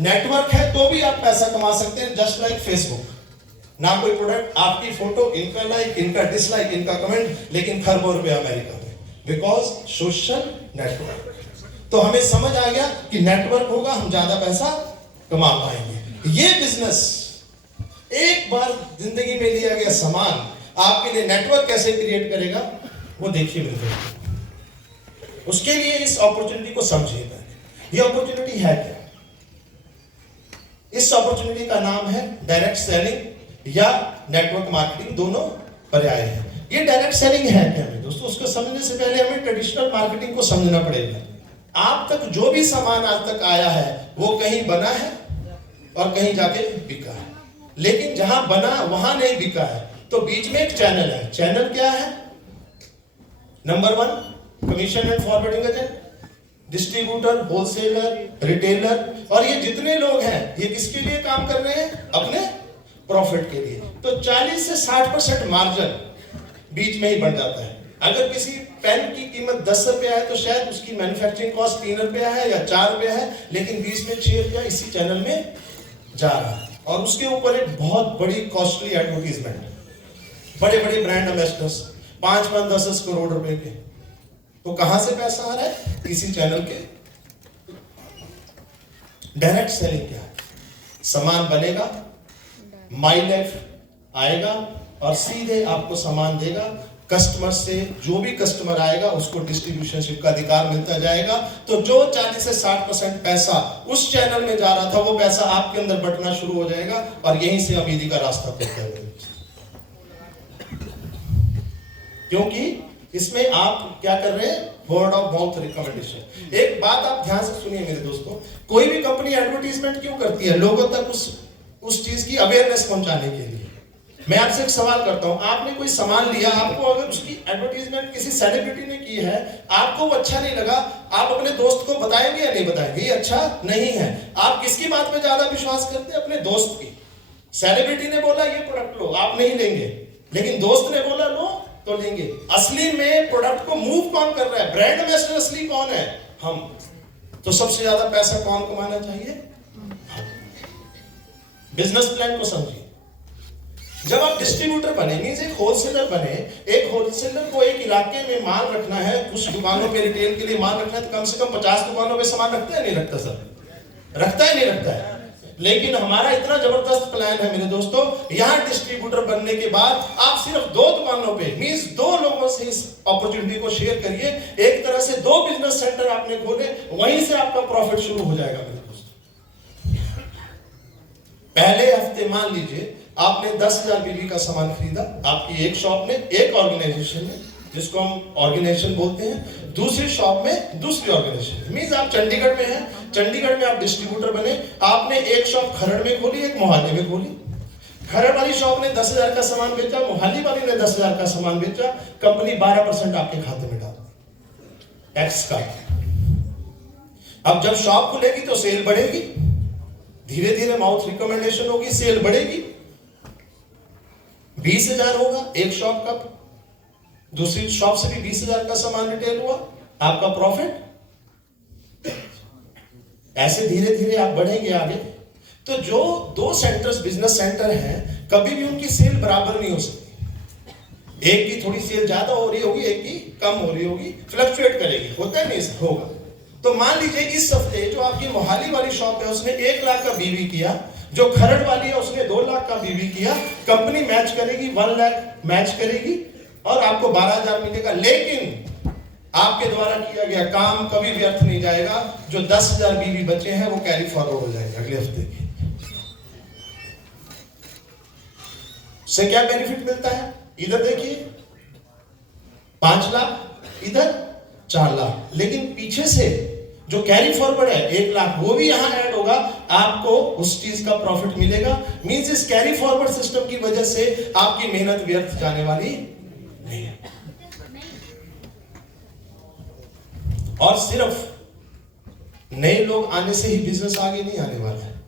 Network है तो भी आप पैसा कमा सकते हैं, जस्ट लाइक फेसबुक। ना कोई प्रोडक्ट, आपकी फोटो, इनका लाइक, इनका डिसलाइक, इनका कमेंट, लेकिन खरबों रुपए अमेरिका में, बिकॉज सोशल नेटवर्क। तो हमें समझ आ गया कि नेटवर्क होगा हम ज्यादा पैसा कमा पाएंगे। ये बिजनेस एक बार जिंदगी में लिया गया सामान आपके लिए नेटवर्क कैसे क्रिएट करेगा वो देखिए मेरे दोस्तों। उसके लिए इस अपॉर्चुनिटी को समझिएगा। ये अपॉर्चुनिटी है क्या? इस अपॉर्चुनिटी का नाम है डायरेक्ट सेलिंग या नेटवर्क मार्केटिंग, दोनों पर्याय है। ये डायरेक्ट सेलिंग है क्या मेरे दोस्तों? उसको समझने से पहले हमें ट्रेडिशनल मार्केटिंग को समझना पड़ेगा। आप तक जो भी सामान आज तक आया है वो कहीं बना है और कहीं जाके बिका है, लेकिन जहां बना वहां नहीं बिका है, तो बीच में एक चैनल है। चैनल क्या है? Number 1 commission and forwarding agent, distributor, wholesaler, retailer, और ये जितने लोग हैं ये किसके लिए काम कर रहे हैं? अपने प्रॉफिट के लिए। तो 40 से 60% मार्जिन बीच में ही बढ़ जाता है। अगर किसी पेन की कीमत 10 रुपया है तो शायद उसकी मैन्युफैक्चरिंग कॉस्ट 3 रुपया है या 4 रुपया है, लेकिन बीच में 6 रुपया इसी चैनल में जा रहा है। और उसके ऊपर एक बहुत बड़ी कॉस्टली एडवर्टीजमेंट, बड़े बड़े ब्रांड एम्बेसडर्स 5-5, 10-10 करोड़ रुपए के। तो कहां से पैसा आ रहा है? इसी चैनल के। डायरेक्ट सेलिंग क्या है? सामान बनेगा, माई लाइफ आएगा और सीधे आपको सामान देगा। कस्टमर से जो भी कस्टमर आएगा उसको डिस्ट्रीब्यूशनशिप का अधिकार मिलता जाएगा। तो जो 40 से 60% पैसा उस चैनल में जा रहा था वो पैसा आपके अंदर बटना शुरू हो जाएगा और यहीं से अमीरी का रास्ता खुलता है। क्योंकि इसमें आप क्या कर रहे हैं? Word of mouth recommendation. एक बात आप ध्यान से सुनिए मेरे दोस्तों, कोई भी कंपनी एडवर्टीजमेंट क्यों करती है? लोगों तक उस चीज की अवेयरनेस पहुंचाने के लिए। मैं आपसे एक सवाल करता हूं, आपने कोई सामान लिया, आपको अगर उसकी एडवर्टीजमेंट किसी सेलिब्रिटी ने की है, आपको वो अच्छा नहीं लगा, आप अपने दोस्त को बताएंगे या नहीं बताएंगे? ये अच्छा नहीं है। आप किसकी बात पे ज्यादा विश्वास करते हैं? अपने दोस्त की। सेलिब्रिटी ने बोला ये प्रोडक्ट लो, आप नहीं लेंगे, लेकिन दोस्त ने बोला लो तो लेंगे। असली में प्रोडक्ट को मूव कौन कर रहा है? ब्रांड एम्बेसडर असली कौन है? हम। तो सबसे ज्यादा पैसा कौन कमाना चाहिए? बिजनेस प्लान को समझिए। जब आप डिस्ट्रीब्यूटर बने, मींस एक होलसेलर बने, एक होलसेलर को एक इलाके में माल रखना है, कुछ दुकानों पे रिटेल के लिए माल रखना है, तो कम से कम 50 दुकानों पे सामान रखता है नहीं रखता? सर रखता है नहीं रखता है? लेकिन हमारा इतना जबरदस्त प्लान है मेरे दोस्तों, यहां डिस्ट्रीब्यूटर बनने के बाद आप सिर्फ 2 दुकानों पे, मींस 2 लोगों से इस अपॉर्चुनिटी को शेयर करिए। एक तरह से 2 बिजनेस सेंटर आपने खोले, वहीं से आपका प्रॉफिट शुरू हो जाएगा मेरे दोस्तों। पहले हफ्ते मान लीजिए आपने 10,000 बीबी का सामान खरीदा, आपकी एक शॉप में, एक ऑर्गेनाइजेशन में, जिसको हम ऑर्गेनाइजेशन बोलते हैं, दूसरी शॉप में दूसरी ऑर्गेनाइजेशन। मींस आप चंडीगढ़ में हैं, चंडीगढ़ में आप डिस्ट्रीब्यूटर बने, आपने एक शॉप खरड़ में खोली, एक मोहाली में खोली। खरड़ वाली शॉप ने 10,000 का सामान बेचा, मोहाली वाली ने 10,000 का सामान बेचा, कंपनी 12% आपके खाते में डाल टैक्स का। अब जब शॉप खुलेगी तो सेल बढ़ेगी, धीरे धीरे माउथ रिकमेंडेशन होगी, सेल बढ़ेगी। 20,000 होगा एक शॉप का, दूसरी शॉप से भी 20,000 का सामान रिटेल हुआ, आपका प्रॉफिट। ऐसे धीरे धीरे आप बढ़ेंगे आगे। तो जो 2 सेंटर्स बिजनेस सेंटर हैं, कभी भी उनकी सेल बराबर नहीं हो सकती। एक की थोड़ी सेल ज्यादा हो रही होगी, एक की कम हो रही होगी, फ्लक्चुएट करेगी, होता है नहीं? होगा। तो मान लीजिए इस हफ्ते जो आपकी मोहाली वाली शॉप है उसने 1 लाख का बीवी किया, जो खरड़ वाली है उसने 2 लाख का बीवी किया, कंपनी मैच करेगी, 1 लाख मैच करेगी और आपको 12,000 मिलेगा। लेकिन आपके द्वारा किया गया काम कभी व्यर्थ नहीं जाएगा। जो 10,000 बीवी बचे हैं वो कैरी फॉरवर्ड हो जाएंगे अगले हफ्ते की। से क्या बेनिफिट मिलता है? इधर देखिए 5 लाख, इधर 4 लाख, लेकिन पीछे से जो कैरी फॉरवर्ड है 1 लाख, वो भी यहां ऐड होगा, आपको उस चीज का प्रॉफिट मिलेगा। मींस इस कैरी फॉरवर्ड सिस्टम की वजह से आपकी मेहनत व्यर्थ जाने वाली नहीं है। और सिर्फ नए लोग आने से ही बिजनेस आगे नहीं आने वाला है।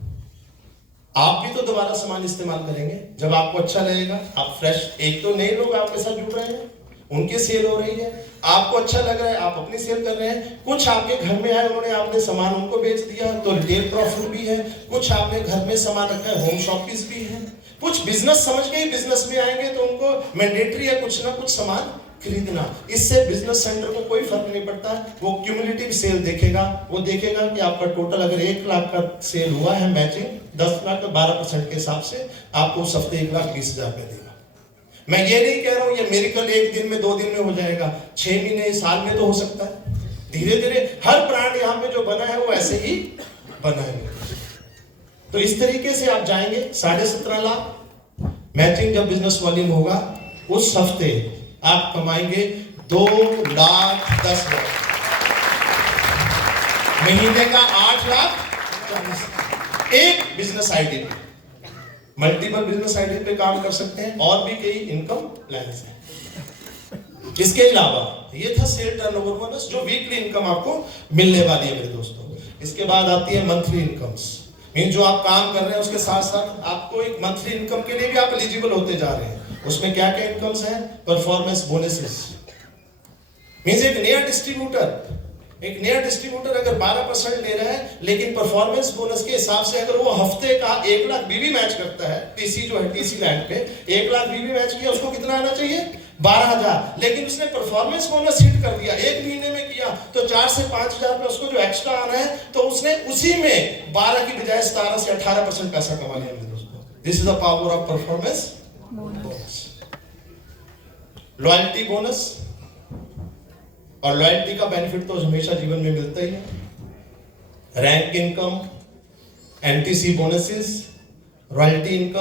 आप भी तो दोबारा सामान इस्तेमाल करेंगे जब आपको अच्छा लगेगा, आप फ्रेश। एक तो नए लोग आपके साथ जुड़ रहे हैं, उनकी सेल हो रही है, आपको अच्छा लग रहा है, आप अपनी सेल कर रहे हैं। कुछ आपके घर में आए, उन्होंने आपने सामान उनको बेच दिया, तो रिटेल प्रॉफिट भी है। कुछ आपने घर में सामान रखा है, होम शॉपिंग भी है। कुछ बिजनेस समझ के बिजनेस में आएंगे तो उनको मैंडेटरी है कुछ ना कुछ सामान खरीदना। इससे बिजनेस सेंटर को कोई फर्क नहीं पड़ता, वो क्यूमुलेटिव सेल देखेगा। वो देखेगा कि आपका टोटल अगर 1 लाख का सेल हुआ है मैचिंग 10 लाख का 12% के हिसाब से आपको उस हफ्ते 1,20,000 में देगा। मैं ये नहीं कह रहा हूं ये मेरिकल 1 दिन में 2 दिन में हो जाएगा, 6 महीने साल में तो हो सकता है। धीरे धीरे हर ब्रांड यहाँ पे जो बना है वो ऐसे ही बना है। तो इस तरीके से आप जाएंगे 17.5 लाख मैचिंग जब बिजनेस वॉल्यूम होगा उस हफ्ते आप कमाएंगे 2,10,00,000, महीने का 8,40,000। एक बिजनेस आइडिया पे मल्टीपल बिजनेस आइडिया पे काम कर सकते हैं, और भी कई इनकम प्लान्स हैं। इसके अलावा ये था सेल टर्नओवर बोनस जो वीकली इनकम आपको मिलने वाली है मेरे दोस्तों। इसके बाद आती है मंथली इनकम्स, मीन जो आप काम कर रहे हैं उसके साथ साथ आपको एक मंथली इनकम के लिए भी आप एलिजिबल होते जा रहे हैं। उसमें क्या क्या इनकम्स हैं? परफॉर्मेंस बोनसेस, मींस एक नया डिस्ट्रीब्यूटर अगर 12% ले रहा है, लेकिन परफॉर्मेंस बोनस के हिसाब से अगर वो हफ्ते का 1 लाख बीवी मैच करता है, टीसी जो है टीसी लैंड पे 1 लाख बीवी मैच किया, उसको कितना आना चाहिए? 12,000। लेकिन उसने परफॉर्मेंस बोनस हिट कर दिया, 1 महीने में किया तो 4 से 5,000 में उसको जो एक्स्ट्रा आना है, तो उसने उसी में 12 की बजाय 17 से 18% पैसा कमा लिया मेरे दोस्तों। This is the power of performance bonus. Loyalty bonus, और लॉयल्टी का बेनिफिट तो हमेशा जीवन में मिलता ही है। Rank income, NTC bonuses, royalty income,